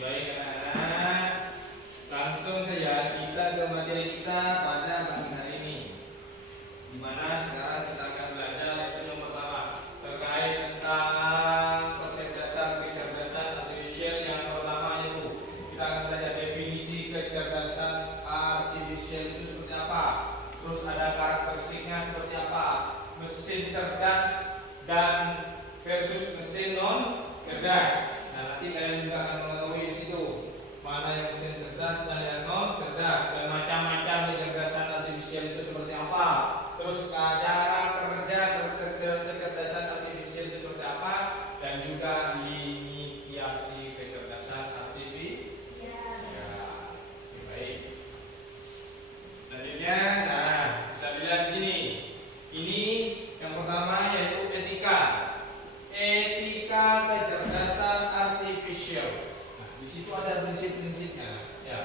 baik anak-anak. Langsung saja kita ke materi kita pada pagi hari ini. Di mana sekarang kita akan belajar itu yang pertama terkait tentang kecerdasan artificial. Yang pertama itu kita akan belajar definisi kecerdasan artificial itu seperti apa. Terus ada karakteristiknya seperti apa. Mesin cerdas dan versus mesin non cerdas. Nah, nanti kalian juga akan mengetahui di situ mana yang mesin cerdas dan yang non cerdas dan macam-macam kecerdasan artificial itu seperti apa. Terus cara kerja kecerdasan artificial itu seperti apa dan juga limitasi kecerdasan artificial. Ya, baik. Selanjutnya, nah bisa dilihat di sini. Ini yang pertama yaitu etika. Etika kecerdasan artificial. Nah, di situ ada prinsip-prinsipnya, ya.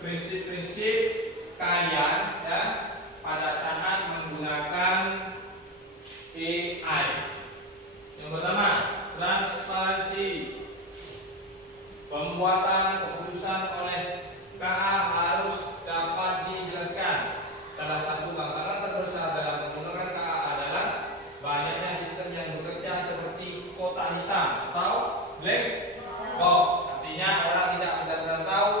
Prinsip-prinsip kalian, ya, pada saat menggunakan AI. Yang pertama, transparansi. Pembuatan keputusan oleh KA harus dapat dijelaskan. Salah satu tantangan terbesar dalam menggunakan KA adalah banyaknya sistem yang bekerja seperti kotak hitam atau black box. Artinya orang tidak benar-benar tahu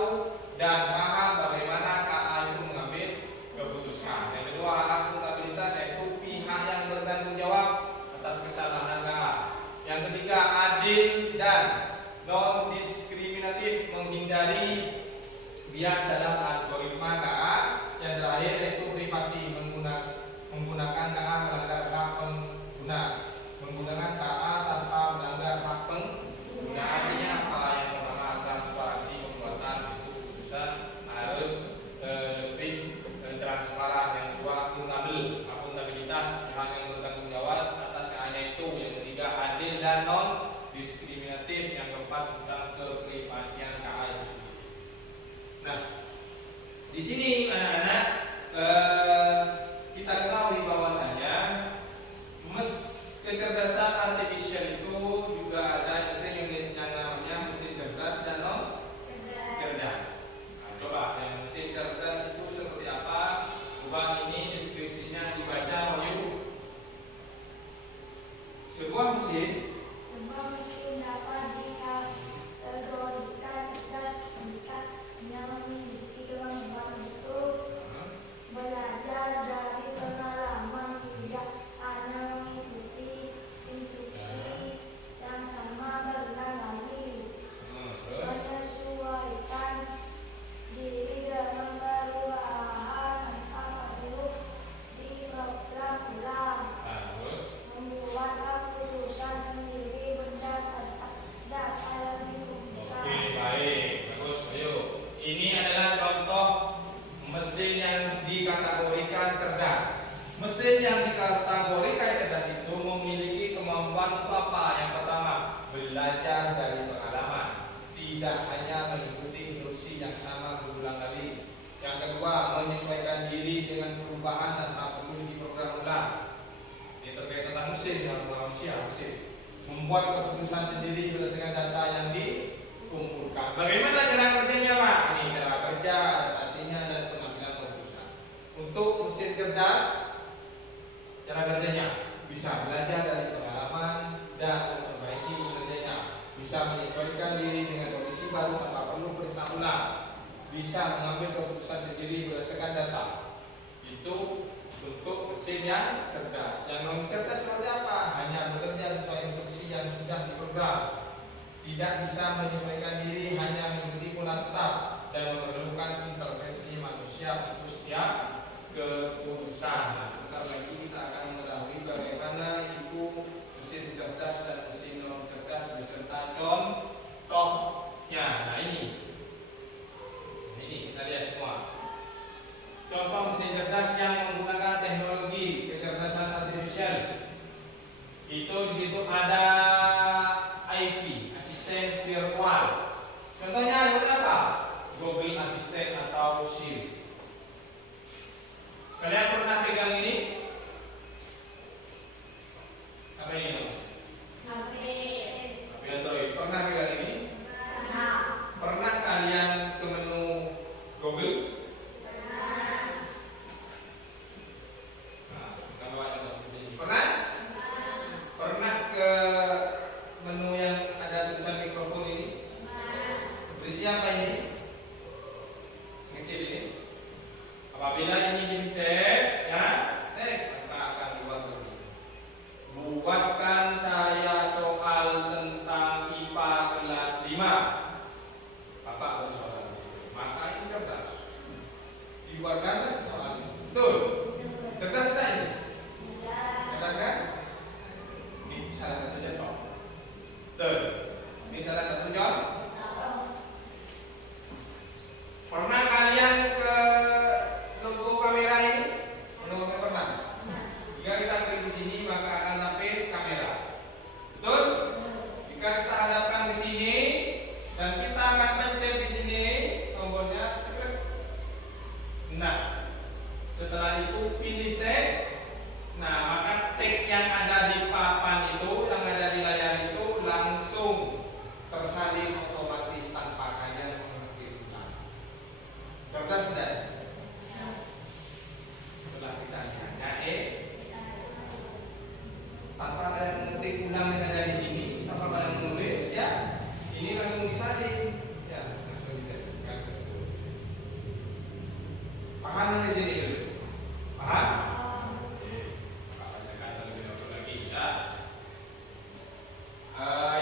dan paham bagaimana KA itu mengambil keputusan. Yang kedua, akuntabilitas, yaitu pihak yang bertanggung jawab atas kesalahan KA. Yang ketiga, adil dan non diskriminatif, menghindari bias dalam algoritma KA. Yang terakhir yaitu privasi, menggunakan KA melanggar hak pengguna, menggunakan KA tanpa melanggar hak pengguna. Artinya apa? Yang pertama, transparansi, pembuatan keputusan harus lebih transparan. Yang kedua, akuntabilitas, pihak yang bertanggung jawab atas KA-nya itu. Yang ketiga, adil dan non diskriminatif. Yang keempat, tentang keprivasian KA itu sendiri. Nah, di sini anak-anak kita ketahui bahwasanya kecerdasan artificial itu juga ada mesin yang namanya mesin cerdas dan non cerdas. Nah, coba yang mesin cerdas itu seperti apa? Coba ini deskripsinya dibaca oleh sebuah mesin dapat dikategorikan cerdas jika dia memiliki kemampuan untuk belajar dari pengalaman, tidak hanya mengikuti instruksi yang sama berulang kali, menyesuaikan diri dengan perubahan tanpa perlu diprogram ulang, membuat keputusan sendiri berdasarkan data yang dikumpulkan. Oke, baik, bagus, ayo. Ini adalah contoh mesin yang dikategorikan cerdas. Mesin yang dikategorikan cerdas itu memiliki kemampuan untuk apa? Yang pertama, belajar dari pengalaman, tidak hanya mengikuti instruksi yang sama berulang kali. Yang kedua, menyesuaikan diri dengan perubahan tanpa perlu diprogram ulang. Ini terkait tentang mesin, yang manusia mesin membuat keputusan sendiri berdasarkan data yang dikumpulkan. Bagaimana cara kerjanya, Pak? Ini cara kerja, adaptasinya, dan pengambilan keputusan. Untuk mesin cerdas, cara kerjanya bisa belajar dari pengalaman dan memperbaiki kinerjanya, bisa menyesuaikan diri dengan kondisi baru tanpa perlu perintah ulang, bisa mengambil keputusan sendiri berdasarkan data. Itu untuk mesin yang cerdas. Yang non cerdas seperti apa? Hanya bekerja sesuai instruksi yang sudah diprogram, tidak bisa menyesuaikan diri, hanya mengikuti pola tetap dan memerlukan intervensi manusia untuk setiap keputusan. Nah, sebentar lagi kita akan mengetahui bagaimana itu mesin cerdas dan mesin non cerdas beserta contohnya. Nah, ini kita lihat semua. Contoh mesin cerdas yang menggunakan teknologi kecerdasan artificial. Itu di situ ada IV, asisten virtual. Contohnya apa? Google Assistant atau Siri. Kalian pernah pegang ini? Apa ini? HP Android. Pernah pegang ini? Berisi apa ini? Kecil ini. Apabila ini bintek, ya, maka akan dibuat begini. Buatkan saya soal tentang IPA kelas 5. Bapak bersoal di situ. Maka ini cerdas. Dibuatkan soal ini. Betul. Cerdas tak ini? Cerdas kan? Ini salah satu contoh. Betul. Ini salah satu contoh. Pernah kalian ke logo kamera ini? Pernah. Jika kita klik di sini maka akan tampil kamera. Betul? Jika kita hadapkan ke sini dan kita akan pencet di sini tombolnya. Nah, setelah itu pilih tag. Nah, maka tag yang ada di papan itu, yang ada di layar itu langsung tersalin otomatis tanpa kalian mengetik ulang. Cerdas tidak? Itulah kecanggihannya. Tanpa kalian mengetik ulang yang ada di sini, tanpa kalian menulis, ya, ini langsung disalin, ya, langsung dijadikan. Paham di sini dulu? Paham?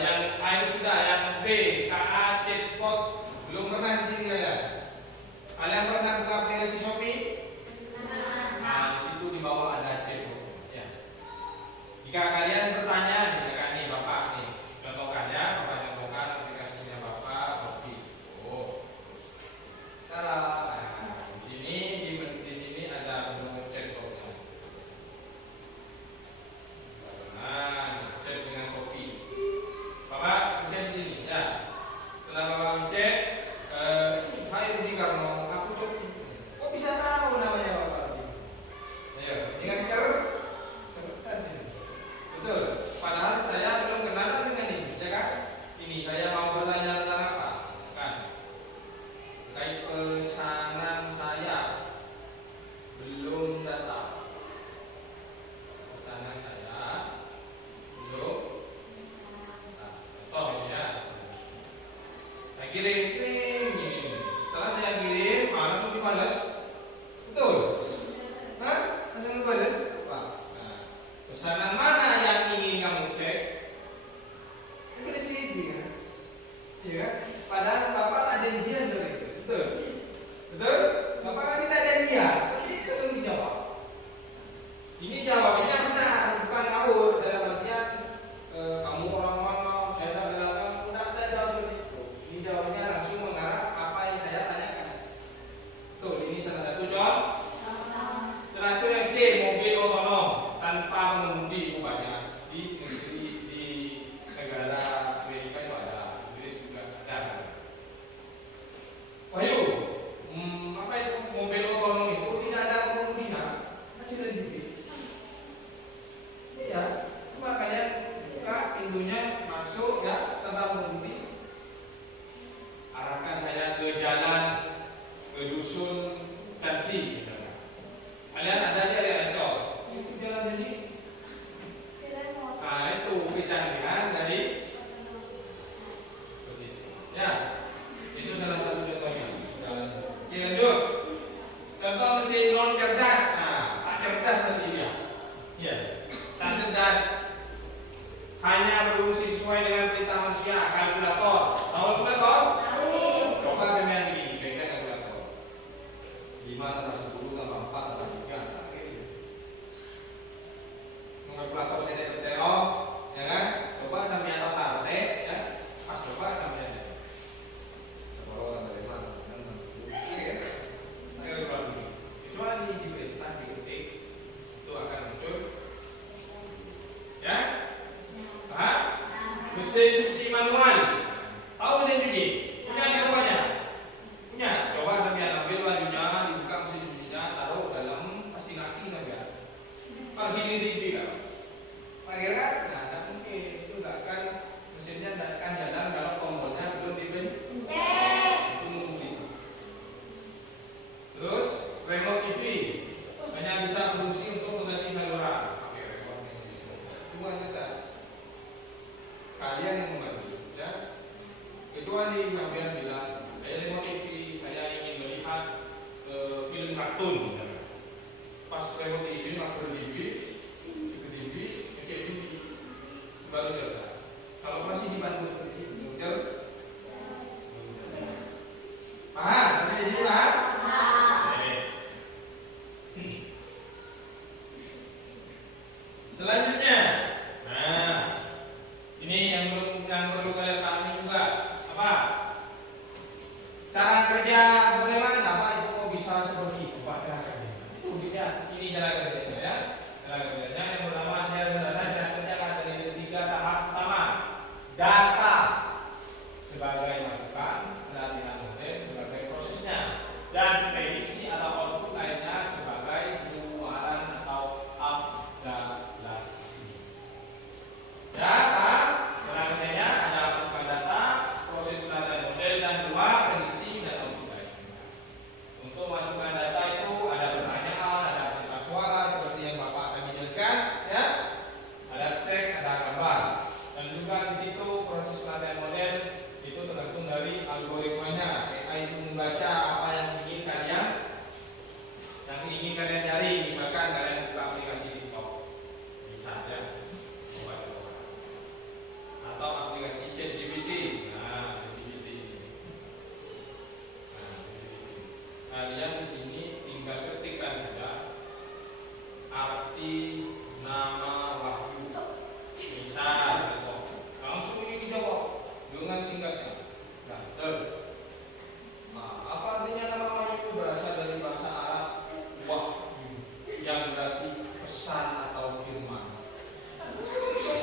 Yang lain sudah, yang B, KA chatbot belum pernah di sini kalian. Kalian pernah buka aplikasi Shopee? Nah, di situ di bawah ada chatbot. Ya. Jika kalian bertanya, misalkan nih Bapak nih, contohkannya, Bapak contohkan aplikasinya Bapak Shopee. Oh, salah. Nah, di sini ada menu chatbotnya. Nah, chat dengan Shopee. Bapak chat di sini, ya. Setelah Bapak chat, Hai Rudi Karno, aku Shopee. Kok bisa tahu namanya Bapak? Ayo, ingat cerdas ini. Betul. Padahal saya belum kenalan dengan ini, ya kan? Ini saya mau bertanya tentang apa? Kan? Terkait pesanan saya belum datang. Pesanan saya belum. Nah, contoh ini ya. Saya kirim ini. Setelah saya kirim, langsung dibalas. Betul? Hah? Langsung dibalas? Pak. Nah, pesanan mana yang ingin kamu cek? Ini di sini kan? Iya kan? Padahal Bapak tak janjian dari itu. Betul? Betul? Bapak kan tidak janjian. Tapi langsung dijawab. Ini jawabannya benar, bukan ngawur. Dalam artian kamu orang mana? Saya tidak kenal kamu. Tidak ada jawab seperti itu. Ini jawabannya langsung mengarah apa yang saya tanyakan. Tuh, ini salah satu contoh. Setelah itu yang C, mobil otonom tanpa mengemudi banyak di negara Amerika itu ada, Inggris juga ada. Wahyu, apa itu mobil Cara kerja bagaimana Pak itu kok bisa seperti itu Pak cara kerja? Itu maksudnya ini cara kerjanya ya. Cara kerjanya yang pertama saya sederhana cara kerja ada di 3 tahap. Pertama, data sebagai masukan, latihan model sebagai prosesnya, dan prediksi atau output lainnya sebagai pengeluaran atau updalasi. Data cara kerjanya ada masukan data, proses latihan model, dan 2 prediksi dan output lainnya. Untuk masukan data itu ada pertanyaan, ada perintah suara seperti yang Bapak akan jelaskan, ya. Ada teks, ada gambar, dan juga di situ proses latihan model itu tergantung dari algoritmanya. AI itu membaca apa yang ingin kalian cari. Misalkan kalian buka aplikasi TikTok, bisa ya, atau aplikasi ChatGPT. Nah, ChatGPT ini. Kalian di sini tinggal ketikkan saja arti nama Wahyu. Misal, langsung ini dijawab dengan singkatnya. Apa artinya nama Wahyu? Berasal dari bahasa Arab Wahyu, yang berarti pesan atau firman.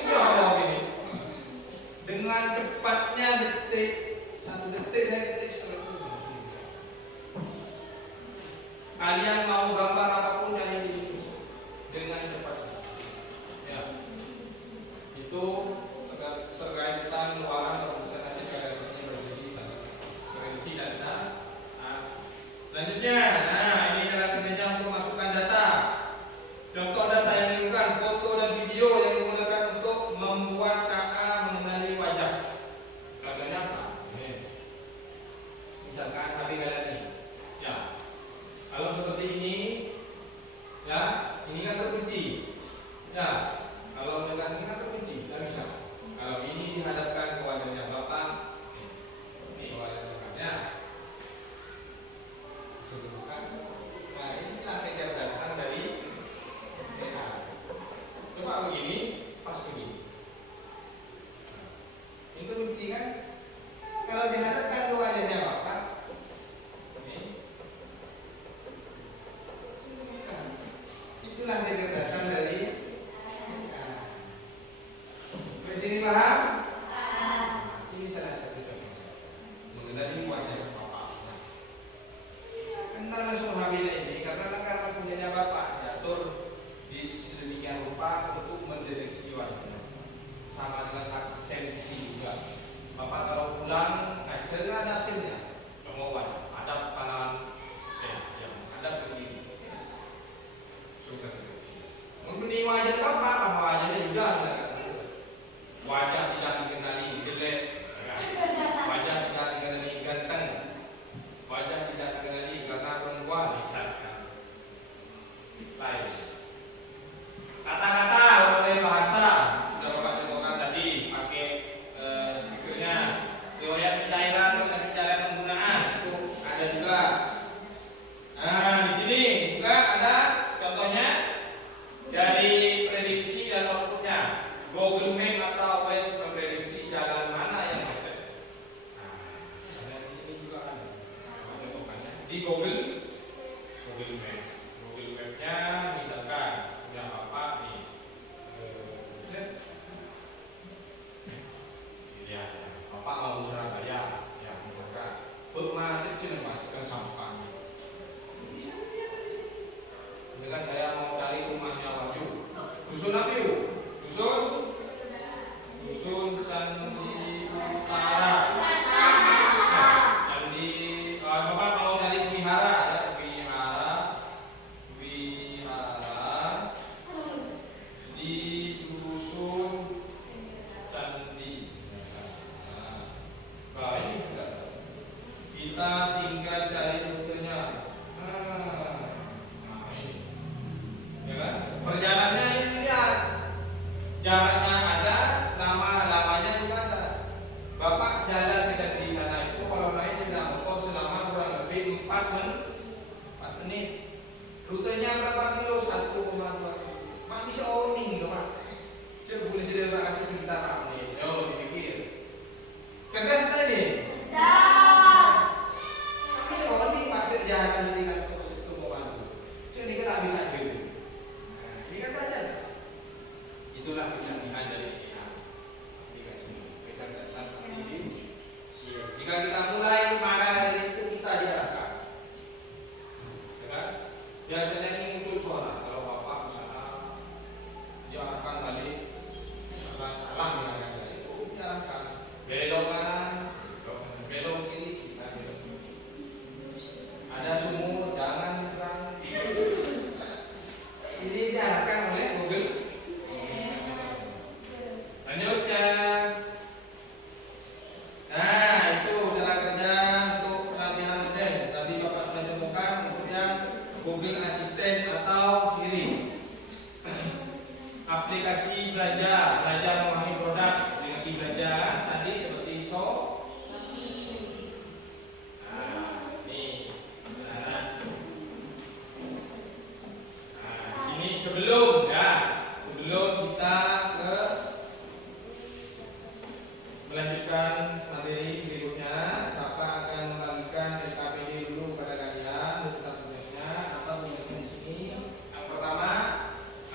Langsung ini. Dengan cepatnya detik, 1 detik saya ketik setelah itu langsung. Kalian mau gambar apapun yang di situ dengan cepatnya. Ya. Itu terkait tentang luaran atau presentasi kreasinya prediksi dan selanjutnya. Nah, ini cara kerjanya untuk masukkan data. Contoh data yang dibutuhkan foto dan video yang digunakan untuk membuat KA mengenali wajah. Contohnya apa? Misalkan HP kalian ini. Ya. Kalau seperti ini, ya, ini kan terkunci. Ya. Kalau dengan ini kan terkunci, tidak bisa. Kalau ini dihadapkan ke wajahnya Bapak, ini wajah Bapaknya. Bukan. Nah, inilah kecerdasan dari AI. Coba begini, pas begini. Ini kunci kan? Kalau dihadapkan ke wajahnya Bapak, ini. Itulah kecerdasan dari AI. Di sini paham? Ini salah satu contoh mengenai wajah Bapak. Kenal langsung hamilnya ini karena punyanya Bapak diatur di sedemikian rupa untuk mendeteksi wajah. Sama dengan absensi juga. Bapak kalau pulang kajian ada absennya. Cuma ada kanan, yang ada begini. Sudah deteksi. Mengenai wajah Bapak, apa wajahnya juga ada. Wajah tidak dikenali jelek, wajah tidak dikenali ganteng, wajah tidak dikenali karena perempuan, misalkan. Lain. Kata-kata oleh bahasa sudah Bapak contohkan tadi, pakai speakernya. Riwayat pencairan dan pencarian penggunaan itu ada juga. Nah, di sini juga ada contohnya dari prediksi dan outputnya. Google Map atau Waze memprediksi jalan mana yang macet. Nah, di sini juga ada. Di Google Map. Google Map-nya misalkan punya Bapak nih. Ya, Bapak mau Surabaya, ya misalkan. Macet cina masukkan sampah. Bisa lihat di sini. Misalkan saya mau cari rumahnya Wahyu. Dusun apa yuk? Dusun Candi Utara. Candi, Bapak mau dari Wihara ya, Wihara di Dusun Candi. Nah, ini juga kita tinggal cari rutenya. Nah, ini, ya kan? Perjalanannya ini lihat. Jaraknya ada, lamanya juga ada. Bapak jalan ke Candi sana itu kalau naik sepeda motor selama kurang lebih 4 menit. Rutenya berapa kilo? 1,2 kilo. Mas bisa owning gitu Pak. Coba boleh sudah kasih sekitar menit. Yo dipikir. Kertas tadi. sebelum kita ke melanjutkan materi berikutnya, Bapak akan membagikan LKPD dulu pada kalian beserta tugasnya. Apa tugasnya di sini? Yang pertama,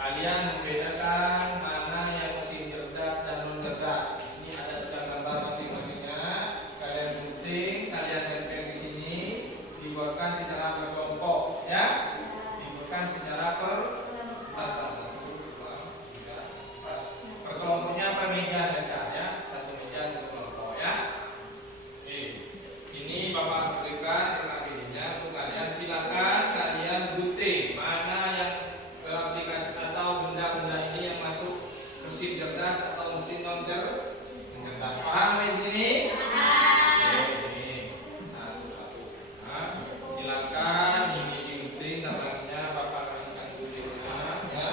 kalian membedakan mana yang mesin cerdas dan non cerdas. Di sini ada tiga gambar masing-masingnya. Kalian gunting, kalian tempel di sini, dibuatkan secara berkelompok, ya. Dibuatkan secara kelompoknya per meja saja, ya. Satu meja satu kelompok, ya. Oke. Ini Bapak berikan LKPD-nya untuk kalian. Silakan kalian gunting mana yang aplikasi atau benda-benda ini yang masuk mesin cerdas atau mesin non cerdas. Paham di sini? Oke, ini satu-satu. Nah, silakan ini gunting tangannya, Bapak kasihkan guntingnya, ya.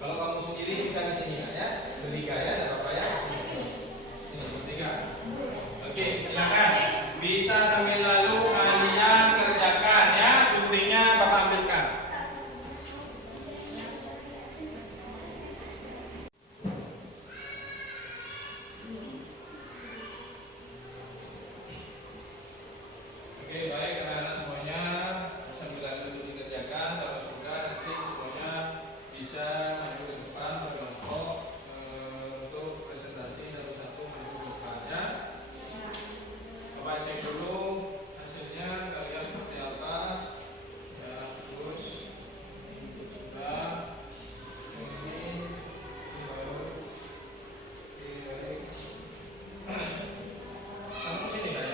Kalau kamu sendiri bisa di sini, ya, bertiga, ya, Bapak, ya. Ini bertiga. Oke, silakan. Bisa sambil lalu kalian kerjakan, ya. Guntingnya Bapak ambilkan. Oke, baik anak-anak semuanya, sambil lalu dikerjakan. Kalau sudah nanti semuanya bisa maju ke depan berkelompok untuk presentasi satu-satu maju ke depannya. Bapak cek dulu hasilnya, kalian seperti apa, ya. Terus input sudah, ini baru. Oke, baik. Kamu sini ya?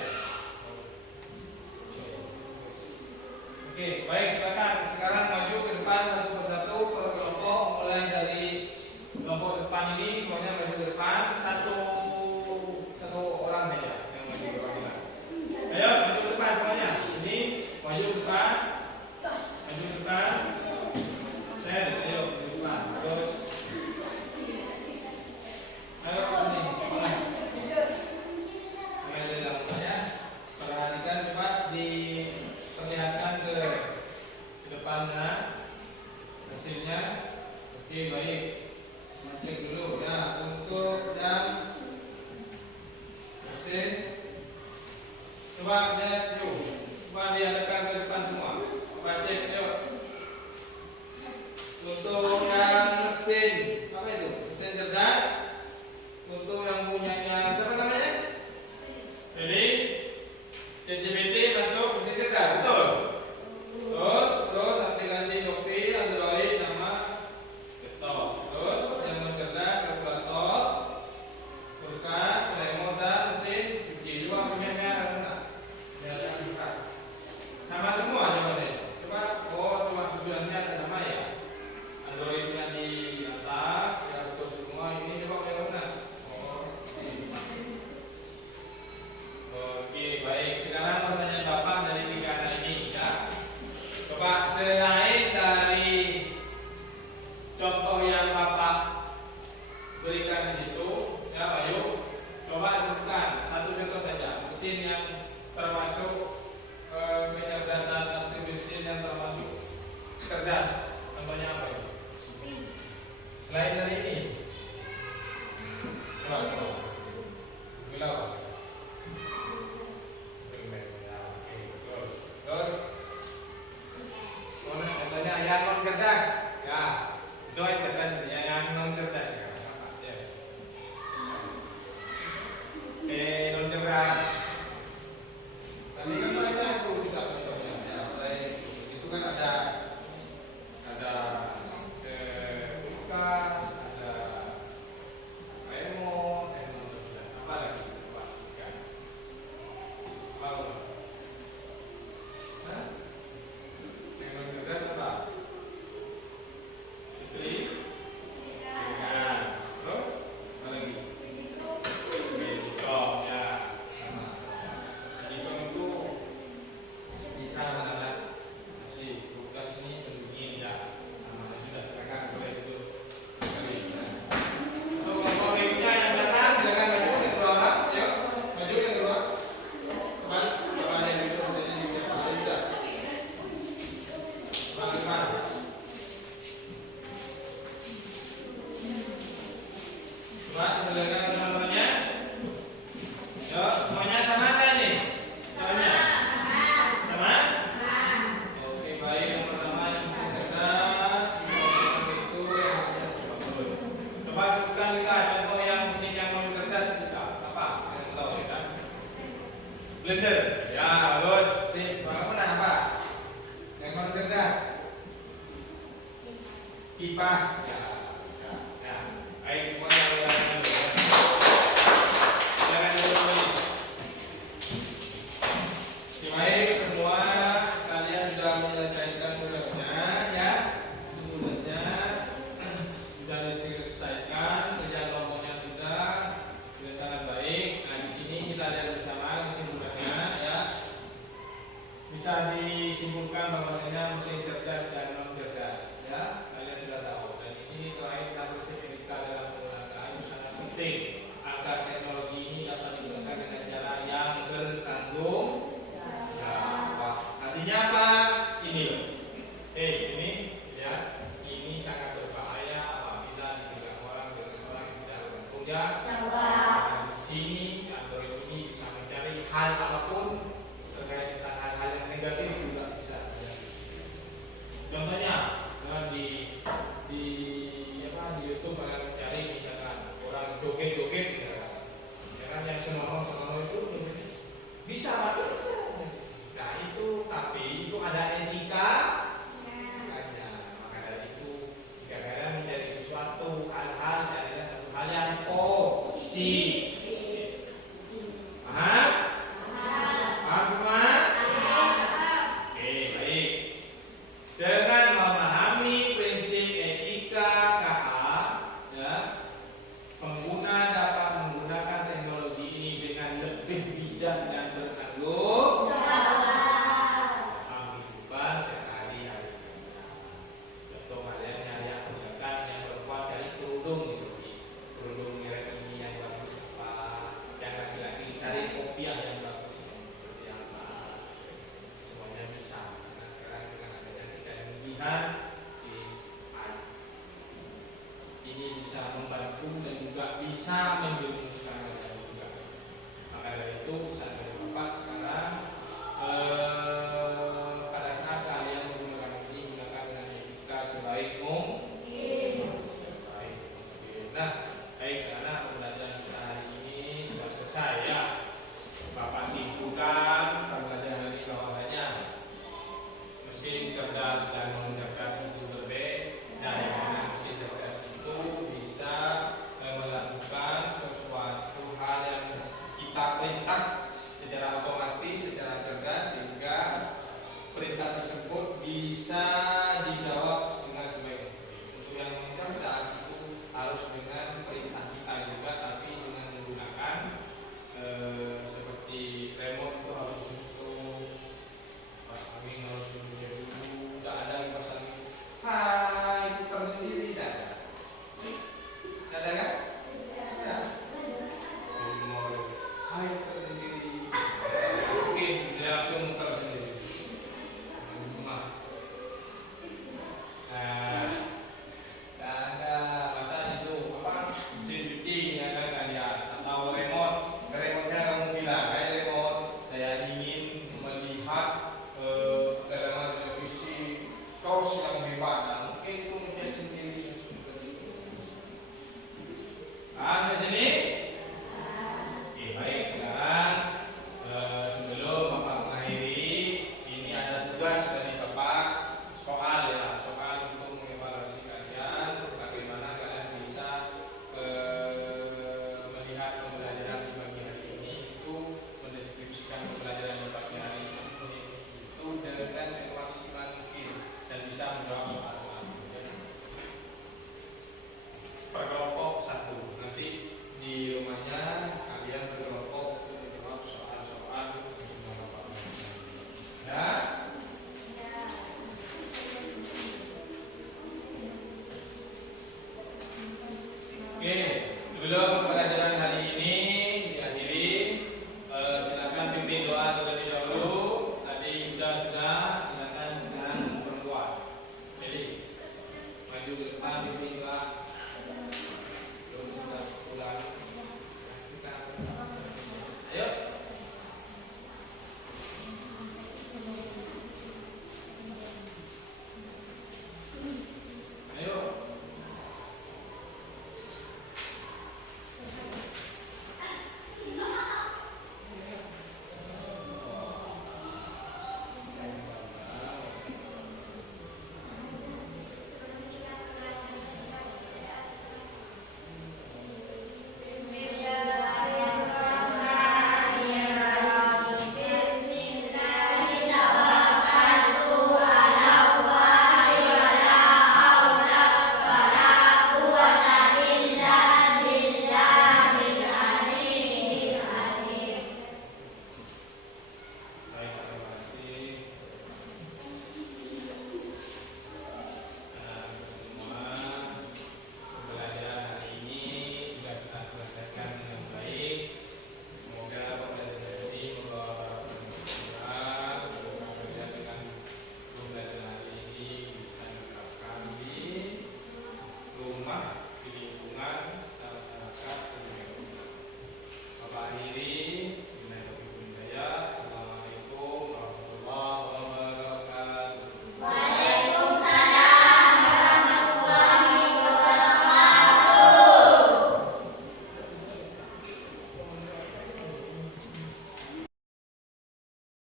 Oke, baik, silakan. Sekarang maju ke depan satu persatu per kelompok, mulai dari kelompok depan ini semuanya maju ke depan, satu orang saja yang maju ke depan. Ayo maju ke depan semuanya. Ini maju ke depan, maju ke depan. Sen, ayo ke depan. Terus, ayo sini, mulai. Mulai dari dalamnya. Perhatikan coba diperlihatkan ke depannya hasilnya. Oke, baik. Cek dulu, ya. Untuk yang mesin, coba lihat yuk. Coba diadakan ke depan semua. Coba cek yuk. Untuk yang mesin, apa itu? Mesin cerdas. Untuk yang punyanya siapa namanya? Jadi ChatGPT masuk mesin cerdas, betul? Betul. Terus aplikasi Shopee, Android sama laptop. Terus yang non cerdas, kalkulator, kulkas, remote dan mesin cuci. Juga mesinnya sama semua jawabannya. Coba, cuma susunannya agak sama, ya. Androidnya di atas, ya, betul semua. Ini coba yang mana? Oke, baik. Sekarang pertanyaan Bapak dari tiga anak ini, ya. Coba selain dari contoh yang Bapak berikan di situ, ya, ayo coba sebutkan satu contoh saja mesin yang termasuk kecerdasan atau mesin yang termasuk cerdas. Contohnya apa ya? Selain dari ini, coba. Bilang. Terus, contohnya yang non cerdas, ya. Itu yang cerdas, yang non cerdas, ya. Non cerdas. Tadi kan ada itu juga contohnya, ya. Selain itu kan ada kulkas, ada remote, apa lagi? Apa? Yang non cerdas apa? Listrik, terus apa lagi? Medikom, ya. Sama. Medikom itu bisa mengenal masih kulkas ini tentunya tidak sama. Sudah silakan boleh itu Coba perlihatkan teman-temannya. Yuk, semuanya sama kan nih? Semuanya? Sama? Oke, baik. Yang pertama yang mesin cerdas, itu yang bagus. Coba sebutkan kita contoh yang mesin yang mesin cerdas kita apa? Yang tahu ya kan? Blender. Ya, bagus. Kamu pernah apa? Yang mesin cerdas? Kipas. Ya, bisa. Ya, baik semuanya yang dulu. Silakan dulu ini. Baik, semua kalian sudah menyelesaikan tugasnya ya. Tugasnya sudah diselesaikan, kerja kelompoknya sudah sangat baik. Nah, di sini kita lihat bersama kesimpulannya ya. Bisa disimpulkan bahwasanya mesin cerdas dan non cerdas ya. Kalian sudah tahu. Dan di sini terakhir prinsip etika dalam penggunaan itu sangat penting agar teknologi ini dapat digunakan dengan cara yang bertanggung jawab. Artinya apa? Ini loh. Ini ya. Ini sangat berbahaya apabila dipegang orang dengan orang yang tidak bertanggung jawab. Di sini Android ini bisa mencari hal apapun terkait tentang hal-hal yang negatif juga bisa. Contohnya di YouTube akan mencari misalkan orang joget-joget ya kan yang senonoh itu bisa tapi bisa. Nah itu tapi itu ada etika makanya maka dari itu jika kalian menjadi sesuatu hal-hal jadilah satu hal yang positif. Paham? Paham semua? Oke, baik. Dengan memahami prinsip etika KA, ya, pengguna dapat menggunakan teknologi ini dengan lebih bijak dan bertanggung jawab kehidupan sehari-hari. Contoh kalian yang misalkan yang perempuan cari kerudung kerudung merek ini yang bagus apa, yang laki-laki cari kopiah yang bagus seperti apa, semuanya bisa. Nah sekarang dengan adanya kita yang melihat ini bisa membantu dan juga bisa menjerumuskan kalian juga. Maka dari itu pesan dari Bapak sekarang pada saat kalian menggunakan ini gunakan dengan etika sebaik mungkin. Nah, baik karena pembelajaran kita hari ini sudah selesai ya. Bapak simpulkan pembelajaran hari ini bahwasanya mesin cerdas dan non cerdas itu berbeda dan dengan mesin cerdas itu bisa melakukan sesuatu hal yang kita perintah secara otomatis, secara cerdas sehingga perintah tersebut bisa dijawab dengan sebaik mungkin. Untuk yang non cerdas itu harus dengan perintah kita juga, tapi dengan menggunakan seperti remote itu harus untuk pas angin harus dulu, tidak ada pas angin. Hai, itu tersendiri tidak ada kan? Tidak. Hai tersendiri. Mungkin dia langsung tersendiri. Rumah. Nah, tidak ada masa itu apa mesin cuci ya kan kalian atau remote-nya kamu bilang kayak remote saya ingin melihat keterangan televisi tos yang hebat. Nah, mungkin itu mencet sendiri. Sampai sini? Oke, baik sekarang sebelum Bapak mengakhiri ini ada tugas dari Bapak soal ya, soal untuk mengevaluasi kalian bagaimana kalian bisa melihat pembelajaran di pagi hari ini itu mendeskripsikan pembelajaran di pagi hari ini itu dengan semaksimal mungkin dan bisa menjawab soal-soal ya. Per kelompok satu nanti di rumahnya kalian berkelompok untuk menjawab soal-soal yang sudah Bapak berikan ya. Oke, sebelum